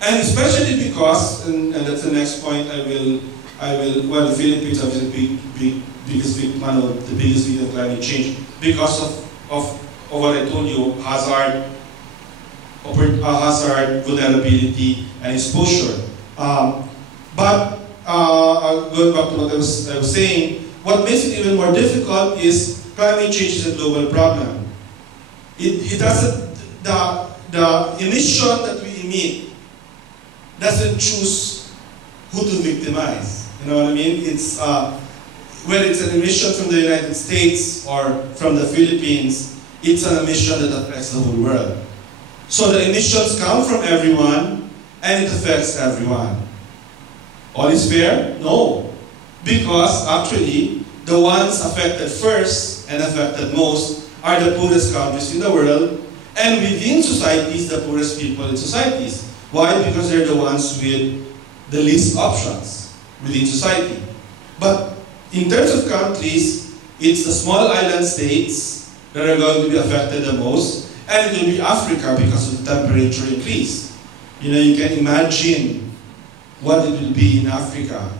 And especially because, and that's the next point well, the Philippines is the biggest victim of climate change because of what I told you, hazard, vulnerability, and exposure. But going back to what I was saying, what makes it even more difficult is climate change is a global problem. It doesn't, the emission that we emit doesn't choose who to victimize. You know what I mean? It's whether it's an emission from the United States or from the Philippines, it's an emission that affects the whole world. So the emissions come from everyone, and it affects everyone. All is fair? No. Because actually, the ones affected first and affected most are the poorest countries in the world, and within societies, the poorest people in societies. Why? Because they're the ones with the least options within society. But in terms of countries, it's the small island states that are going to be affected the most, and it will be Africa because of the temperature increase. You know, you can imagine what it will be in Africa.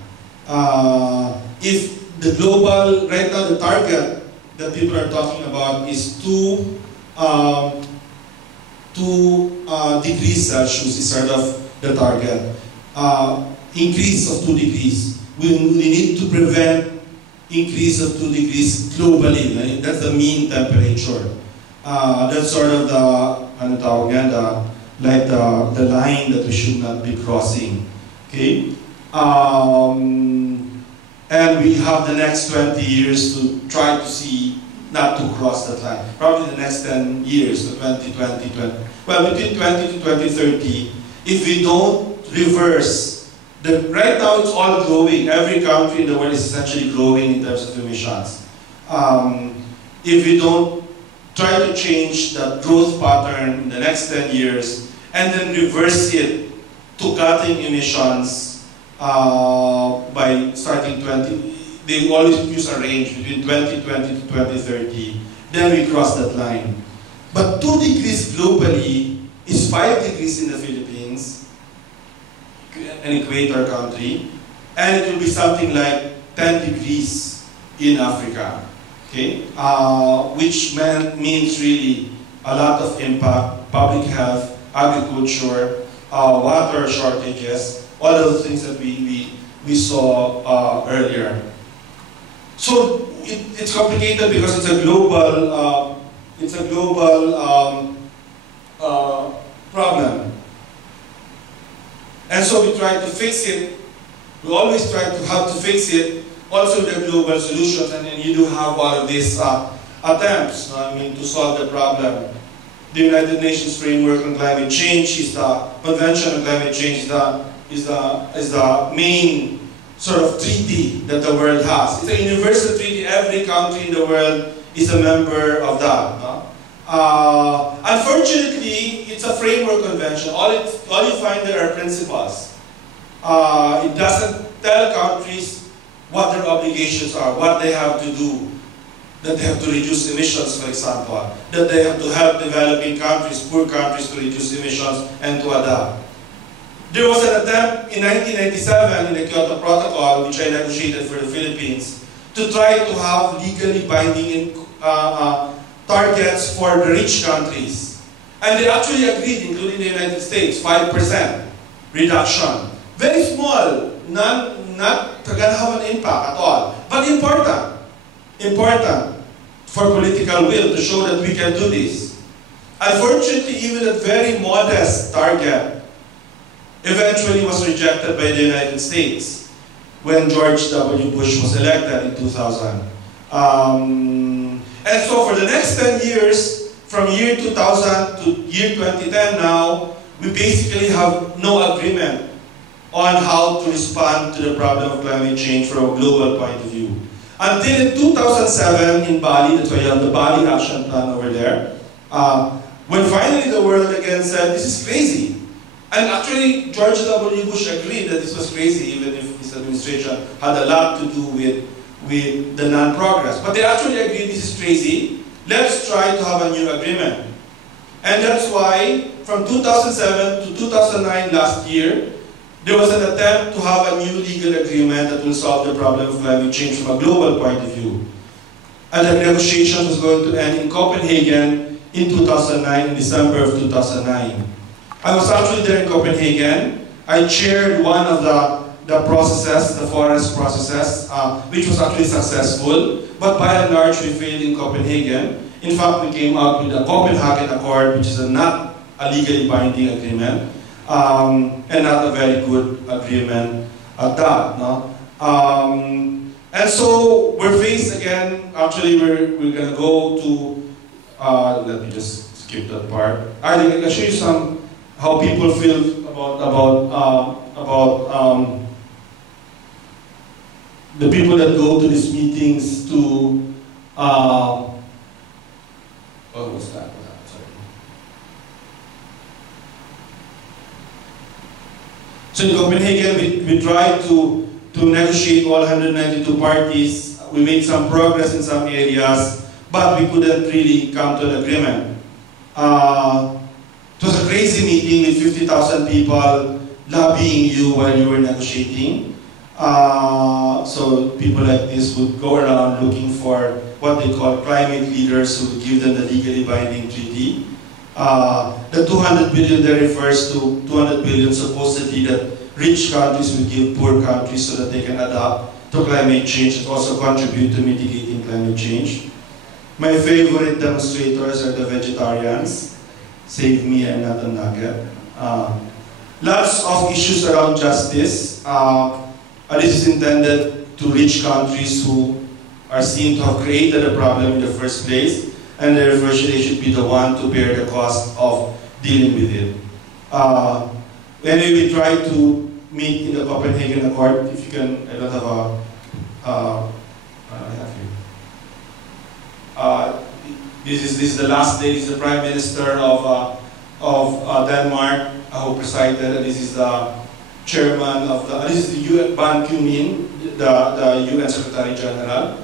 If the global, right now the target that people are talking about is 2 degrees Celsius is sort of the target. Increase of 2 degrees. We need to prevent increase of 2 degrees globally. Right? That's the mean temperature. That's sort of the line that we should not be crossing. Okay? And we have the next 20 years to try to see not to cross that line. Probably the next 10 years, so 2020, well, between 20 to 2030, if we don't reverse, right now it's all growing. Every country in the world is essentially growing in terms of emissions. If we don't try to change that growth pattern in the next 10 years and then reverse it to cutting emissions by starting they always use a range between 2020 to 2030, then we cross that line. But 2 degrees globally is 5 degrees in the Philippines, an equator country, and it will be something like 10 degrees in Africa, okay? Which means really a lot of impact, public health, agriculture, water shortages, all those things that we saw earlier. So it's complicated because it's a global problem. And so we try to fix it. We always try to have to fix it. Also the global solutions, and then you do have all of these attempts, to solve the problem. The United Nations Framework on Climate Change is the Convention on Climate Change is the main sort of treaty that the world has. It's a universal treaty. Every country in the world is a member of that. Unfortunately, it's a framework convention. All you find there are principles. It doesn't tell countries what their obligations are, what they have to do, that they have to reduce emissions, for example, that they have to help developing countries, poor countries, to reduce emissions and to adapt. There was an attempt in 1997 in the Kyoto Protocol, which I negotiated for the Philippines, to try to have legally binding targets for the rich countries. And they actually agreed, including the United States, 5% reduction. Very small, not going to have an impact at all, but important. Important for political will to show that we can do this. Unfortunately, even a very modest target eventually was rejected by the United States when George W. Bush was elected in 2000. And so for the next 10 years, from year 2000 to year 2010 now, we basically have no agreement on how to respond to the problem of climate change from a global point of view. Until in 2007 in Bali, that's why you have the Bali Action Plan over there, when finally the world again said, this is crazy. And actually, George W. Bush agreed that this was crazy, even if his administration had a lot to do with the non-progress. But they actually agreed this is crazy. Let's try to have a new agreement. And that's why, from 2007 to 2009 last year, there was an attempt to have a new legal agreement that will solve the problem of climate change from a global point of view. And the negotiation was going to end in Copenhagen in 2009, in December of 2009. I was actually there in Copenhagen. I chaired one of the processes, the forest processes, which was actually successful, but by and large we failed in Copenhagen. In fact, we came out with the Copenhagen Accord, which is not a legally binding agreement, and not a very good agreement at that. No? And so we're faced again, actually we're going to go to, let me just skip that part. I can show you some, how people feel about the people that go to these meetings to, what's that? Sorry. So in Copenhagen, we tried to negotiate all 192 parties. We made some progress in some areas, but we couldn't really come to an agreement. It was a crazy meeting with 50,000 people lobbying you while you were negotiating. So people like this would go around looking for what they call climate leaders who would give them the legally binding treaty. The 200 billion there refers to 200 billion supposedly that rich countries will give poor countries so that they can adapt to climate change and also contribute to mitigating climate change. My favorite demonstrators are the vegetarians. Save me, I'm not a nugget. Lots of issues around justice. This is intended to rich countries who are seen to have created a problem in the first place, and therefore they should be the one to bear the cost of dealing with it. Anyway, we try to meet in the Copenhagen Accord. If you can, I don't have I have here. This is the last day. This is the Prime Minister of Denmark who presided, and this is the chairman of the, this is the UN, Ban Ki-moon, the UN Secretary General.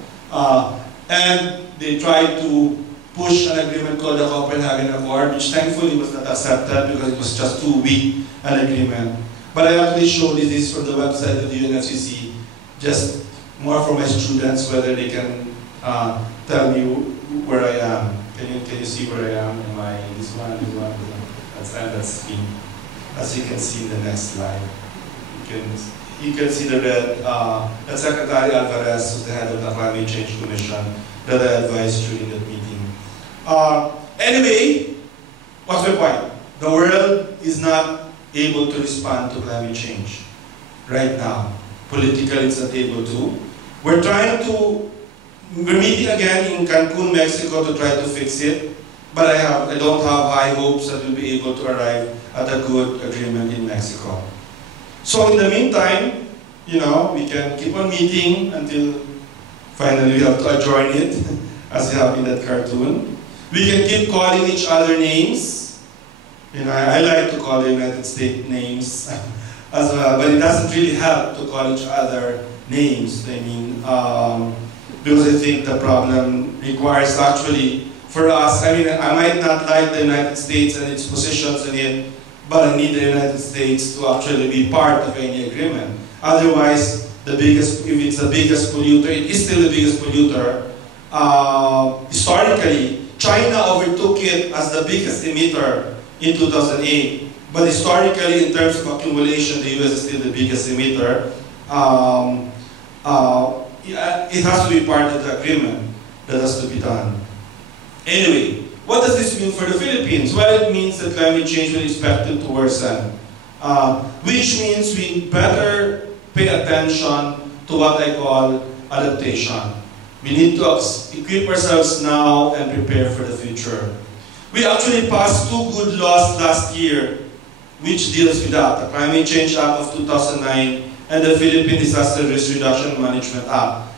And they tried to push an agreement called the Copenhagen Accord, which thankfully was not accepted because it was just too weak an agreement. But I actually showed this from the website of the UNFCCC, just more for my students, whether they can tell me where I am. Can you see where I am? Am I this one, that's me. As you can see in the next slide. You can see the red, that's Secretary Alvarez, who's the head of the Climate Change Commission, that I advised during that meeting. Anyway, what's my point? The world is not able to respond to climate change right now. Politically, it's not able to. We're meeting again in Cancun, Mexico to try to fix it, but I don't have high hopes that we'll be able to arrive at a good agreement in Mexico. So in the meantime, you know, we can keep on meeting until finally we have to adjourn it, as we have in that cartoon. We can keep calling each other names. You know, I like to call the United States names as well, but it doesn't really help to call each other names. I mean, because I think the problem requires actually, for us, I mean, I might not like the United States and its positions in it, but I need the United States to actually be part of any agreement. Otherwise, if it's the biggest polluter, it is still the biggest polluter. Historically, China overtook it as the biggest emitter in 2008. But historically, in terms of accumulation, the US is still the biggest emitter. It has to be part of the agreement that has to be done. Anyway, what does this mean for the Philippines? Well, it means that climate change will be expected to worsen, which means we better pay attention to what I call adaptation. We need to equip ourselves now and prepare for the future. We actually passed 2 good laws last year which deals with that, the Climate Change Act of 2009 and the Philippine Disaster Risk Reduction Management Act.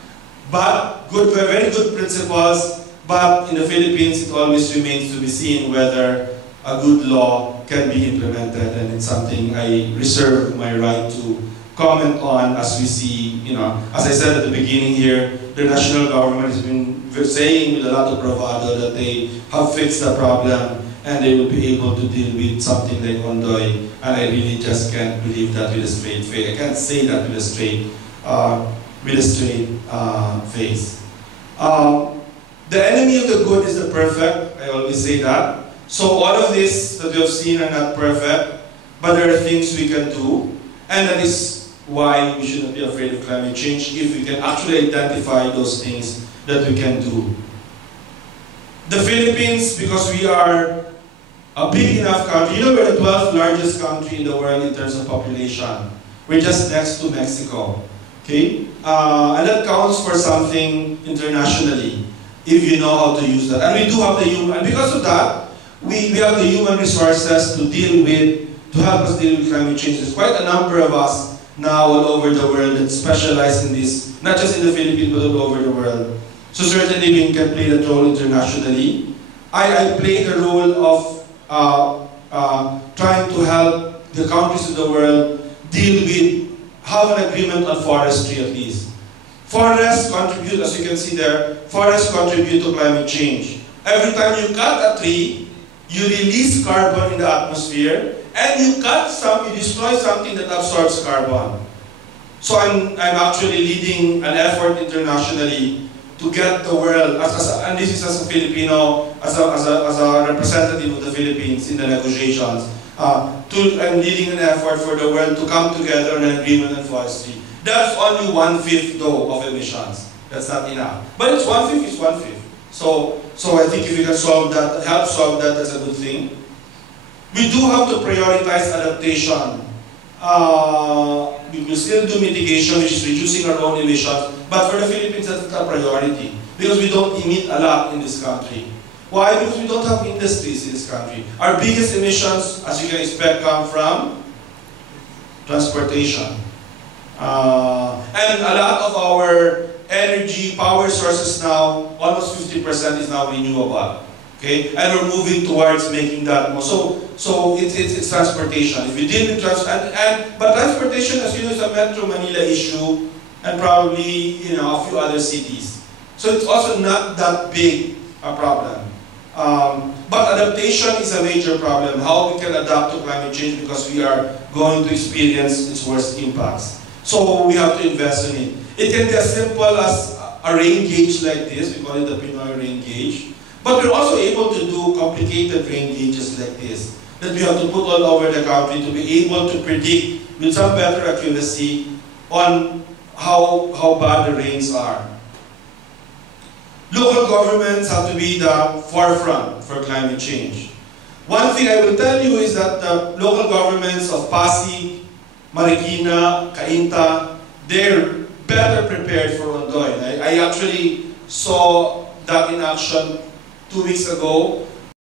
But very good principles, but in the Philippines it always remains to be seen whether a good law can be implemented, and it's something I reserve my right to comment on as we see, you know, as I said at the beginning here, the national government has been saying with a lot of bravado that they have fixed the problem and they will be able to deal with something like Ondoy, and I really just can't believe that with a straight face. I can't say that with a straight face. The enemy of the good is the perfect. I always say that. So all of this that we have seen are not perfect, but there are things we can do, and that is why we shouldn't be afraid of climate change if we can actually identify those things that we can do. The Philippines, because we are a big enough country, you know, we're the 12th largest country in the world in terms of population. We're just next to Mexico, okay? And that counts for something internationally, if you know how to use that. And we do have the human, and because of that, we have the human resources to deal with, to help us deal with climate change. There's quite a number of us now all over the world that specialize in this, not just in the Philippines, but all over the world. So certainly we can play that role internationally. I play the role of trying to help the countries of the world deal with, have an agreement on forestry at least. Forests contribute, as you can see there, forests contribute to climate change. Every time you cut a tree, you release carbon in the atmosphere, and you destroy something that absorbs carbon. So I'm actually leading an effort internationally to get the world, and this is as a Filipino, as a representative of the Philippines in the negotiations, I'm leading an effort for the world to come together on an agreement on forestry. That's only 1/5 though of emissions. That's not enough. But it's 1/5 is 1/5. So I think if we can solve that, help solve that, that's a good thing. We do have to prioritize adaptation. We will still do mitigation, which is reducing our own emissions, but for the Philippines, that's a priority because we don't emit a lot in this country. Why? Because we don't have industries in this country. Our biggest emissions, as you can expect, come from transportation. And a lot of our energy, power sources now, almost 50% is now renewable. Okay? And we're moving towards making that more. So it's transportation. If we deal with but transportation, as you know, is a Metro Manila issue, and probably a few other cities. So it's also not that big a problem. But adaptation is a major problem. How we can adapt to climate change because we are going to experience its worst impacts. So we have to invest in it. It can be as simple as a rain gauge like this. We call it the Pinoy rain gauge. But we're also able to do complicated rain gauges like this that we have to put all over the country to be able to predict with some better accuracy on how bad the rains are. Local governments have to be the forefront for climate change. One thing I will tell you is that the local governments of Pasig, Marikina, Cainta, they're better prepared for Ondoy. I actually saw that in action 2 weeks ago.